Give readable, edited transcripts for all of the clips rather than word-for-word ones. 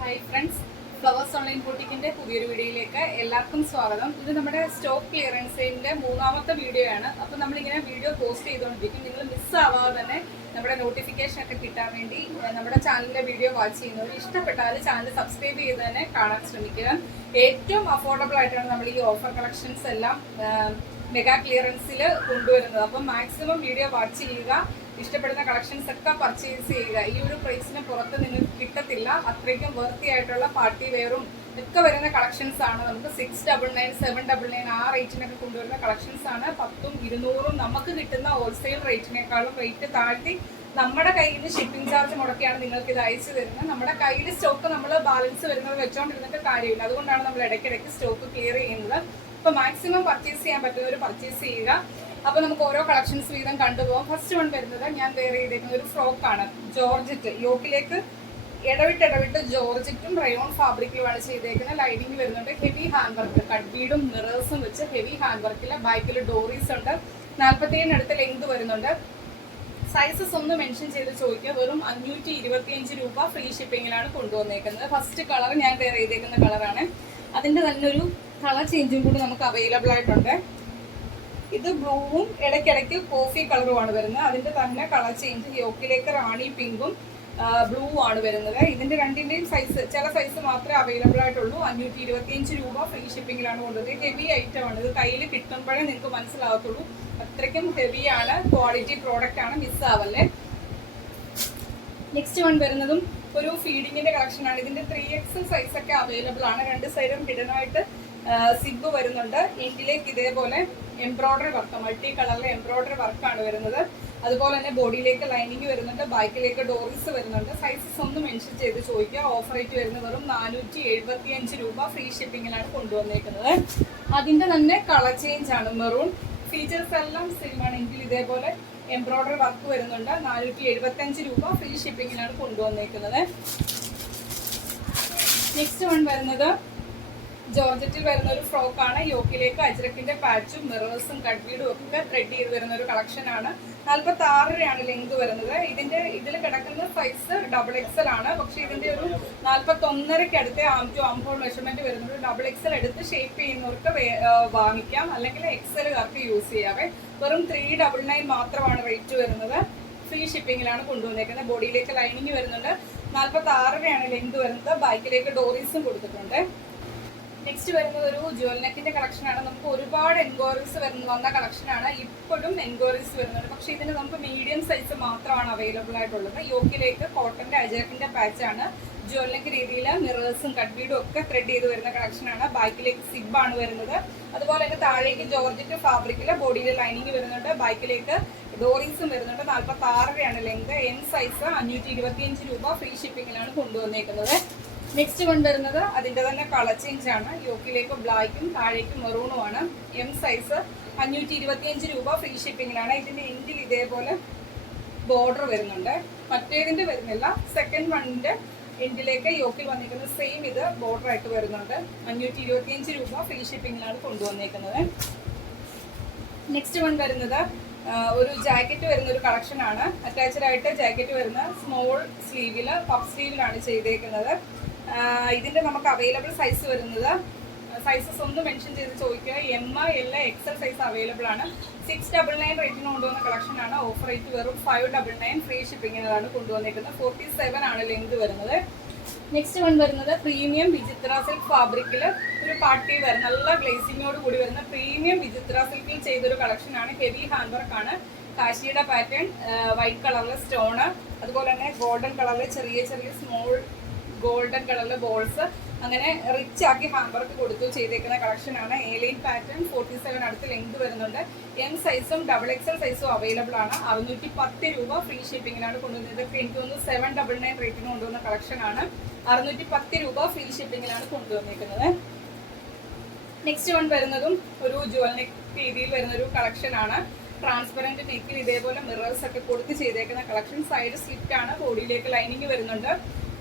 Hi friends, flowers online ബൂട്ടിക്കിന്റെ പുതിയൊരു വീഡിയോയിലേക്ക് എല്ലാവർക്കും സ്വാഗതം. ഇത് നമ്മുടെ സ്റ്റോക്ക് ക്ലിയറൻസിന്റെ മൂന്നാമത്തെ വീഡിയോ ആണ്. അപ്പോൾ നമ്മളിങ്ങനെ വീഡിയോ പോസ്റ്റ് ചെയ്തുകൊണ്ടിരിക്കും. നിങ്ങൾ മിസ്സാവാതെ തന്നെ നമ്മുടെ നോട്ടിഫിക്കേഷൻ ഒക്കെ കിട്ടാൻ വേണ്ടി നമ്മുടെ ചാനലിലെ വീഡിയോ വാച്ച് ചെയ്യുന്നവർ ഇഷ്ടപ്പെട്ടാൽ ചാനൽ സബ്സ്ക്രൈബ് ചെയ്ത് തന്നെ കാണാൻ ശ്രമിക്കുക. ഏറ്റവും അഫോർഡബിൾ ആയിട്ടാണ് നമ്മൾ ഈ ഓഫർ കളക്ഷൻസ് എല്ലാം മെഗാ ക്ലിയറൻസിൽ കൊണ്ടുവരുന്നത്. അപ്പം മാക്സിമം വീഡിയോ വാച്ച് ചെയ്യുക, ഇഷ്ടപ്പെടുന്ന കളക്ഷൻസ് ഒക്കെ പർച്ചേസ് ചെയ്യുക. ഈ ഒരു പ്രൈസിന് പുറത്ത് നിങ്ങൾക്ക് കിട്ടത്തില്ല. അത്രയ്ക്കും വർത്തി ആയിട്ടുള്ള പാർട്ടി വെയറും ഒക്കെ വരുന്ന കളക്ഷൻസ് ആണ്. നമുക്ക് 699, 799 ആ റേറ്റിനൊക്കെ കൊണ്ടുവരുന്ന കളക്ഷൻസ് ആണ്. 10ഉം 200ഉം നമുക്ക് കിട്ടുന്ന ഹോൾസെയിൽ റേറ്റിനേക്കാളും റേറ്റ് താഴ്ത്തി നമ്മുടെ കയ്യിൽ നിന്ന് ഷിപ്പിംഗ് ചാർജ് മുടക്കിയാണ് നിങ്ങൾക്ക് ഇത് അയച്ചു തരുന്നത്. നമ്മുടെ കയ്യിൽ സ്റ്റോക്ക് നമ്മൾ ബാലൻസ് വരുന്നത് വെച്ചോണ്ടിരുന്നിട്ട് കാര്യമില്ല. അതുകൊണ്ടാണ് നമ്മൾ ഇടയ്ക്കിടയ്ക്ക് സ്റ്റോക്ക് ക്ലിയർ ചെയ്യുന്നത്. അപ്പോൾ മാക്സിമം പർച്ചേസ് ചെയ്യാൻ പറ്റുന്നവർ പർച്ചേസ് ചെയ്യുക. അപ്പോൾ നമുക്ക് ഓരോ കളക്ഷൻസ് വീതം കണ്ടുപോകാം. ഫസ്റ്റ് വൺ വരുന്നത് ഞാൻ വേറെ ചെയ്തേക്കുന്ന ഒരു ഫ്രോക്കാണ്. ജോർജറ്റ് യോക്കിലേക്ക് ഇടവിട്ട് ജോർജറ്റും റയോൺ ഫാബ്രിക്കിലുമാണ് ചെയ്തേക്കുന്നത്. ലൈനിങ് വരുന്നുണ്ട്. ഹെവി ഹാൻഡ് വർക്ക്, കട്ട് ബീഡും മിറേഴ്സും വെച്ച് ഹെവി ഹാൻഡ് വർക്കിൽ. ബാക്കിൽ ഡോറീസ് ഉണ്ട്. 47 അടുത്ത് ലെങ്ത് വരുന്നുണ്ട്. സൈസസ് ഒന്ന് മെൻഷൻ ചെയ്ത് ചോദിക്കുക. വെറും 525 രൂപ ഫ്രീ ഷിപ്പിങ്ങിലാണ് കൊണ്ടുവന്നേക്കുന്നത്. ഫസ്റ്റ് കളർ ഞാൻ വേറെ ചെയ്തേക്കുന്ന കളറാണ്. അതിൻ്റെ തന്നെ ഒരു കളർ ചേഞ്ചും കൂടി നമുക്ക് അവൈലബിൾ ആയിട്ടുണ്ട്. ഇത് ബ്ലൂവും ഇടയ്ക്കിടയ്ക്ക് കോഫി കളറുമാണ് വരുന്നത്. അതിന്റെ തന്നെ കളർ ചേഞ്ച് യോക്കിലേക്ക് റാണി പിങ്കും ബ്ലൂ ആണ് വരുന്നത്. ഇതിന്റെ രണ്ടിന്റെയും സൈസ്, ചില സൈസ് മാത്രമേ അവൈലബിൾ ആയിട്ടുള്ളൂ. 525 രൂപ ഫ്രീ ഷിപ്പിങ്ങിലാണ് കൊണ്ടുവന്നത്. ഹെവി ഐറ്റം ആണ്. ഇത് കയ്യിൽ കിട്ടുമ്പോഴേ നിങ്ങൾക്ക് മനസ്സിലാകത്തുള്ളൂ. അത്രയ്ക്കും ഹെവിയാണ്. ക്വാളിറ്റി പ്രോഡക്റ്റ് ആണ്, മിസ്സാവല്ലേ. നെക്സ്റ്റ് വൺ വരുന്നതും ഒരു ഫീഡിങ്ങിന്റെ കളക്ഷൻ ആണ്. ഇതിന്റെ 3XL സൈസ് ഒക്കെ അവൈലബിൾ ആണ്. രണ്ട് സൈഡും ഹിഡനായിട്ട് സിബ് വരുന്നുണ്ട്. എൻഡിലേക്ക് ഇതേപോലെ എംബ്രോയിഡറി വർക്ക്, മൾട്ടി കളറിലെ എംബ്രോയിഡറി വർക്കാണ് വരുന്നത്. അതുപോലെ തന്നെ ബോഡിയിലേക്ക് ലൈനിങ് വരുന്നുണ്ട്. ബാക്കിലേക്ക് ഡോറീസ് വരുന്നുണ്ട്. സൈസസ് ഒന്ന് മെൻഷൻ ചെയ്ത് ചോദിക്കുക. ഓഫർ റേറ്റ് വരുന്നത് വെറും 475 രൂപ ഫ്രീ ഷിപ്പിങ്ങിലാണ് കൊണ്ടുവന്നേക്കുന്നത്. അതിന്റെ തന്നെ കളർ ചേഞ്ച് ആണ് മെറൂൺ. ഫീച്ചേഴ്സ് എല്ലാം സെയിം ആണ്. എങ്കിൽ ഇതേപോലെ എംബ്രോയിഡറി വർക്ക് വരുന്നുണ്ട്. 475 രൂപ ഫ്രീ ഷിപ്പിങ്ങിലാണ് കൊണ്ടുവന്നേക്കുന്നത്. നെക്സ്റ്റ് വൺ വരുന്നത് ജോർജറ്റിൽ വരുന്ന ഒരു ഫ്രോക്കാണ്. യോക്കിലേക്ക് അജ്രക്കിന്റെ പാച്ചും മിറേഴ്സും കട്ട് ബീഡും ഒക്കെ ത്രെഡ് ചെയ്ത് വരുന്ന ഒരു കളക്ഷൻ ആണ്. 46 രൂപയാണ് ലെങ്ത് വരുന്നത്. ഇതിൽ കിടക്കുന്ന സൈസ് XXL ആണ്. പക്ഷെ ഇതിന്റെ ഒരു 41.5 അടുത്ത് ആംഹോൾ മെഷർമെന്റ് വരുന്നത്. XXL എടുത്ത് ഷേപ്പ് ചെയ്യുന്നവർക്ക് വാങ്ങിക്കാം, അല്ലെങ്കിൽ XL-കാർക്ക് യൂസ് ചെയ്യാവേ. വെറും 399 മാത്രമാണ് റേറ്റ് വരുന്നത്. ഫ്രീ ഷിപ്പിങ്ങിലാണ് കൊണ്ടുവന്നേക്കുന്നത്. ബോഡിയിലേക്ക് ലൈനിങ് വരുന്നുണ്ട്. 46 രൂപയാണ് ലെങ്ത് വരുന്നത്. ബാക്കിലേക്ക് ഡോറീസും കൊടുത്തിട്ടുണ്ട്. നെക്സ്റ്റ് വരുന്നത് ഒരു ജ്വൽ നെക്കിന്റെ കളക്ഷൻ ആണ്. നമുക്ക് ഒരുപാട് എൻക്വയറീസ് വന്ന കളക്ഷൻ ആണ്. ഇപ്പോഴും എൻക്വയറീസ് വരുന്നുണ്ട്. പക്ഷെ ഇതിന് നമുക്ക് മീഡിയം സൈസ് മാത്രമാണ് അവൈലബിൾ ആയിട്ടുള്ളത്. യോക്കിലേക്ക് കോട്ടന്റെ അജാക്കിന്റെ പാച്ചാണ്. ജ്വൽ നെക്ക് രീതിയിൽ മിറേഴ്സും കട്ട് ബീഡും ഒക്കെ ത്രെഡ് ചെയ്ത് വരുന്ന കളക്ഷൻ ആണ്. ബാക്കിലേക്ക് സിബാണ് വരുന്നത്. അതുപോലെ തന്നെ താഴേക്ക് ജോർജറ്റ് ഫാബ്രിക്കില് ബോഡിയിൽ ലൈനിങ് വരുന്നുണ്ട്. ബാക്കിലേക്ക് ഡോറീസും വരുന്നുണ്ട്. 46 രൂപയാണ് ലെങ്ത്. എം സൈസ് 525 രൂപ ഫ്രീ ഷിപ്പിങ്ങിലാണ് കൊണ്ടുവന്നേക്കുന്നത്. നെക്സ്റ്റ് കൊണ്ടുവരുന്നത് അതിന്റെ തന്നെ കളർ ചേഞ്ച് ആണ്. യോക്കിലേക്ക് ബ്ലാക്കും താഴേക്ക് മെറൂണുമാണ്. എം സൈസ് 525 രൂപ ഫ്രീ ഷിപ്പിങ്ങിലാണ്. ഇതിന്റെ എൻഡിൽ ഇതേപോലെ ബോർഡർ വരുന്നുണ്ട്. മറ്റേതിന്റെ വരുന്നില്ല. സെക്കൻഡ് വണ്ണിന്റെ എൻഡിലേക്ക് യോക്കിൽ വന്നിരിക്കുന്ന സെയിം ഇത് ബോർഡർ ആയിട്ട് വരുന്നുണ്ട്. 525 രൂപ ഫ്രീ ഷിപ്പിങ്ങിലാണ് കൊണ്ടുവന്നേക്കുന്നത്. നെക്സ്റ്റ് വൺ വരുന്നത് ഒരു ജാക്കറ്റ് വരുന്ന ഒരു കളക്ഷൻ ആണ്. അറ്റാച്ച്ഡ് ആയിട്ട് ജാക്കറ്റ് വരുന്ന സ്മോൾ സ്ലീവില്, പഫ് സ്ലീവിലാണ് ചെയ്തേക്കുന്നത്. ഇതിന്റെ നമുക്ക് അവൈലബിൾ സൈസ് വരുന്നത്, സൈസസ് ഒന്ന് മെൻഷൻ ചെയ്ത് ചോദിക്കുക. M, L, XL size available ആണ്. 699 റേറ്റിന് കൊണ്ടുവന്ന കളക്ഷൻ ആണ്. ഓഫർ റേറ്റ് വെറും 599 ഫ്രീ ഷിപ്പിങ്ങിനാണ് കൊണ്ടുവന്നേക്കുന്നത്. 47 ആണ് ലെങ്ത് വരുന്നത്. നെക്സ്റ്റ് വൺ വരുന്നത് പ്രീമിയം വിചിത്ര സിൽക്ക് ഫാബ്രിക്കിൽ ഒരു പാർട്ടി വെയർ, നല്ല ഗ്ലേസിങ്ങോട് കൂടി വരുന്ന പ്രീമിയം വിചിത്ര സിൽക്കിൽ ചെയ്തൊരു കളക്ഷൻ ആണ്. ഹെവി ഹാൻഡ് വർക്ക് ആണ്. കാശിയുടെ പാറ്റേൺ, വൈറ്റ് കളറിലെ സ്റ്റോണ്, അതുപോലെ തന്നെ ഗോൾഡൻ കളറിലെ ചെറിയ ചെറിയ സ്മോൾ ഗോൾഡൻ കളറിലെ ബോൾസ്, അങ്ങനെ റിച്ച് ആക്കി ഹാൻഡ് വർക്ക് കൊടുത്തു ചെയ്തേക്കുന്ന കളക്ഷൻ ആണ്. എ-ലൈൻ പാറ്റേൺ 47 അടുത്ത് ലെങ്ത് വരുന്നുണ്ട്. എം സൈസും XXL സൈസും അവൈലബിൾ ആണ്. 610 രൂപ ഫ്രീ ഷിപ്പിങ്ങിലാണ് കൊണ്ടുവന്നത്. ഇതൊക്കെ എനിക്ക് തോന്നുന്നു 799 റേറ്റിന് കൊണ്ടുവന്ന കളക്ഷൻ ആണ്. 610 രൂപ ഫ്രീ ഷിപ്പിങ്ങിലാണ് കൊണ്ടുവന്നേക്കുന്നത്. നെക്സ്റ്റ് വൺ വരുന്നതും ഒരു ജ്വൽ നെക്ക് രീതിയിൽ വരുന്ന ഒരു കളക്ഷൻ ആണ്. ട്രാൻസ്പെറന്റ് നെക്കിൽ ഇതേപോലെ മിറേഴ്സ് ഒക്കെ കൊടുത്ത് ചെയ്തേക്കുന്ന കളക്ഷൻ. സൈഡ് സ്ലിറ്റ് ആണ്. ബോഡിയിലേക്ക് ലൈനിങ് വരുന്നുണ്ട്.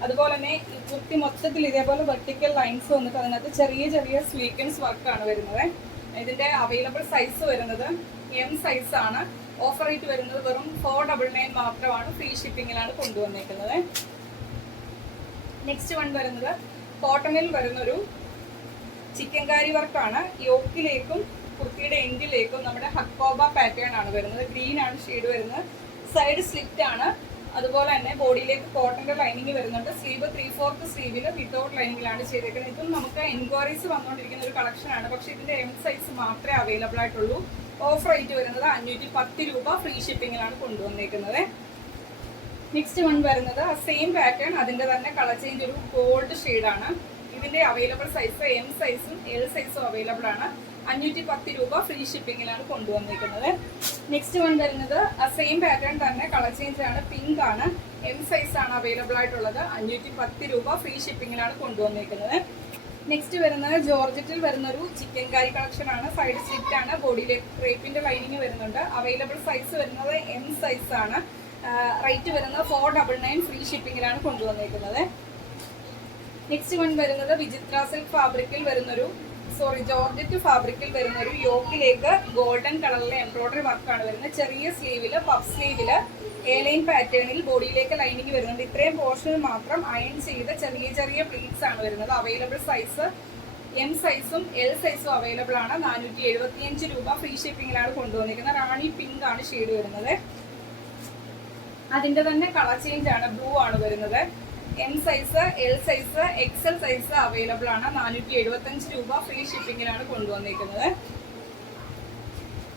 അതുപോലെ തന്നെ കുർത്തി മൊത്തത്തിൽ ഇതേപോലെ വെർട്ടിക്കൽ ലൈൻസ് വന്നിട്ട് അതിനകത്ത് ചെറിയ ചെറിയ സ്വീക്വൻസ് വർക്കാണ് വരുന്നത്. ഇതിന്റെ അവൈലബിൾ സൈസ് വരുന്നത് M സൈസ് ആണ്. ഓഫർ റേറ്റ് വരുന്നത് വെറും 499 മാത്രമാണ്. ഫ്രീ ഷിപ്പിങ്ങിലാണ് കൊണ്ടുവന്നേക്കുന്നത്. നെക്സ്റ്റ് വൺ വരുന്നത് കോട്ടണിൽ വരുന്നൊരു ചിക്കൻ കാരി വർക്കാണ്. യോക്കിലേക്കും കുർത്തിയുടെ എൻഡിലേക്കും നമ്മുടെ ഹക്കോബ പാറ്റേൺ ആണ് വരുന്നത്. ഗ്രീൻ ആണ് ഷെയ്ഡ് വരുന്നത്. സൈഡ് സ്ലിറ്റ് ആണ്. അതുപോലെ തന്നെ ബോഡിയിലേക്ക് കോട്ടന്റെ ലൈനിങ് വരുന്നുണ്ട്. സ്ലീവ് 3/4 സ്ലീവിൽ വിത്തൗട്ട് ലൈനിങ്ങിലാണ് ചെയ്തേക്കുന്നത്. ഇതും നമുക്ക് എൻക്വയറീസ് വന്നുകൊണ്ടിരിക്കുന്ന ഒരു കളക്ഷൻ ആണ്. പക്ഷേ ഇതിന്റെ എം സൈസ് മാത്രമേ അവൈലബിൾ ആയിട്ടുള്ളൂ. ഓഫർ റേറ്റ് വരുന്നത് 510 രൂപ, ഫ്രീ ഷിപ്പിങ്ങിലാണ് കൊണ്ടുവന്നേക്കുന്നത്. നെക്സ്റ്റ് വൺ വരുന്നത് സെയിം പാറ്റേൺ, അതിന്റെ തന്നെ കളർ ചേഞ്ച്, ഒരു ഗോൾഡ് ഷെയ്ഡാണ്. ഇതിന്റെ അവൈലബിൾ സൈസ് എം സൈസും എൽ സൈസും അവൈലബിൾ ആണ്. 510 രൂപ, ഫ്രീ ഷിപ്പിങ്ങിലാണ് കൊണ്ടുവന്നിരിക്കുന്നത്. നെക്സ്റ്റ് വൺ വരുന്നത് സെയിം പാറ്റേൺ തന്നെ കളർ ചേഞ്ച് ആണ്. പിങ്ക് ആണ്. എം സൈസ് ആണ് അവൈലബിൾ ആയിട്ടുള്ളത്. 510 രൂപ, ഫ്രീ ഷിപ്പിങ്ങിലാണ് കൊണ്ടുവന്നിരിക്കുന്നത്. നെക്സ്റ്റ് വരുന്നത് ജോർജറ്റിൽ വരുന്നൊരു ചിക്കൻ കാരി കളക്ഷൻ ആണ്. സൈഡ് സ്ലിറ്റ് ആണ്. ബോഡിയിലേക്ക് ക്രേപ്പിന്റെ ലൈനിങ് വരുന്നുണ്ട്. അവൈലബിൾ സൈസ് വരുന്നത് എം സൈസ് ആണ്. റേറ്റ് വരുന്നത് 499, ഫ്രീ ഷിപ്പിങ്ങിലാണ് കൊണ്ടുവന്നിരിക്കുന്നത്. നെക്സ്റ്റ് വൺ വരുന്നത് വിചിത്ര സിൽക്ക് ഫാബ്രിക്കിൽ വരുന്നൊരു ജോർജറ്റ് ഫാബ്രിക്കിൽ വരുന്നൊരു യോക്കിലേക്ക് ഗോൾഡൻ കളറിലെ എംബ്രോയിഡറി വർക്കാണ് വരുന്നത്. ചെറിയ സ്ലീവില്, പഫ് സ്ലീവില് എയർലൈൻ പാറ്റേണിൽ ബോഡിയിലേക്ക് ലൈനിങ് വരുന്നുണ്ട്. ഇത്രയും പോർഷനിൽ മാത്രം അയൺ ചെയ്ത ചെറിയ ചെറിയ പ്ലീറ്റ്സ് ആണ് വരുന്നത്. അവൈലബിൾ സൈസ് എം സൈസും എൽ സൈസും അവൈലബിൾ ആണ്. 475 രൂപ, ഫ്രീ ഷിപ്പിങ്ങിലാണ് കൊണ്ടുവന്നിരിക്കുന്നത്. റാണി പിങ്ക് ആണ് ഷെയ്ഡ് വരുന്നത്. അതിന്റെ തന്നെ കളർ ചേഞ്ച് ആണ്. ബ്ലൂ ആണ് വരുന്നത്. M size, L size, XL size available ആണ്. 475 രൂപ, ഫ്രീ ഷിപ്പിങ്ങിലാണ് കൊണ്ടുവന്നിരിക്കുന്നത്.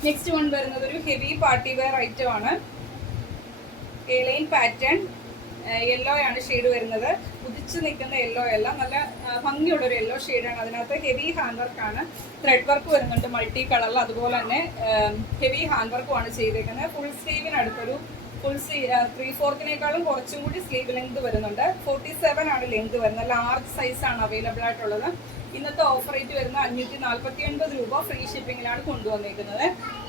നെക്സ്റ്റ് വൺ വരുന്നത് ഒരു ഹെവി പാർട്ടി വെയർ ഐറ്റം ആണ്. എലൈൻ പാറ്റേൺ യെല്ലോ ആണ് ഷെയ്ഡ് വരുന്നത്. ഉദിച്ചു നിൽക്കുന്ന യെല്ലോ അല്ല, നല്ല ഭംഗിയുള്ള ഒരു യെല്ലോ ഷെയ്ഡാണ്. അതിനകത്ത് ഹെവി ഹാൻഡ് വർക്കാണ്. ത്രെഡ് വർക്ക് വരുന്നുണ്ട് മൾട്ടി കളറിൽ. അതുപോലെ തന്നെ ഹെവി ഹാൻഡ് വർക്കുമാണ് ചെയ്തേക്കുന്നത്. ഫുൾ സ്ലീവിനടുത്തൊരു ഫുൾ 3/4 കുറച്ചും കൂടി സ്ലീവ് ലെങ്ത് വരുന്നുണ്ട്. 47 ആണ് ലെങ്ത് വരുന്നത്. ലാർജ് സൈസ് ആണ് അവൈലബിൾ ആയിട്ടുള്ളത്. ഇന്നത്തെ ഓഫർ റേറ്റ് വരുന്ന 549 രൂപ, ഫ്രീ ഷിപ്പിങ്ങിലാണ് കൊണ്ടുവന്നിരിക്കുന്നത്.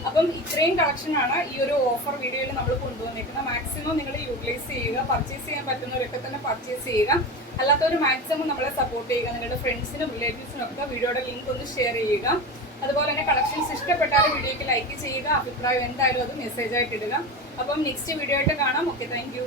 അപ്പം ഇത്രയും കളക്ഷൻ ആണ് ഈ ഒരു ഓഫർ വീഡിയോയിൽ നമ്മൾ കൊണ്ടുവന്നിരിക്കുന്നത്. മാക്സിമം നിങ്ങൾ യൂട്ടിലൈസ് ചെയ്യുക. പർച്ചേസ് ചെയ്യാൻ പറ്റുന്നവരൊക്കെ തന്നെ പർച്ചേസ് ചെയ്യുക. അല്ലാത്തവർ മാക്സിമം നമ്മളെ സപ്പോർട്ട് ചെയ്യുക. നിങ്ങളുടെ ഫ്രണ്ട്സിനും റിലേറ്റീവ്സിനും ഒക്കെ വീഡിയോയുടെ ലിങ്ക് ഒന്ന് ഷെയർ ചെയ്യുക. അതുപോലെ തന്നെ കളക്ഷൻസ് ഇഷ്ടപ്പെട്ടാൽ വീഡിയോയ്ക്ക് ലൈക്ക് ചെയ്യുക. അഭിപ്രായം എന്തായാലും അത് മെസ്സേജ് ആയിട്ട് ഇടുക. അപ്പം നെക്സ്റ്റ് വീഡിയോ ആയിട്ട് കാണാം. Okay, thank you.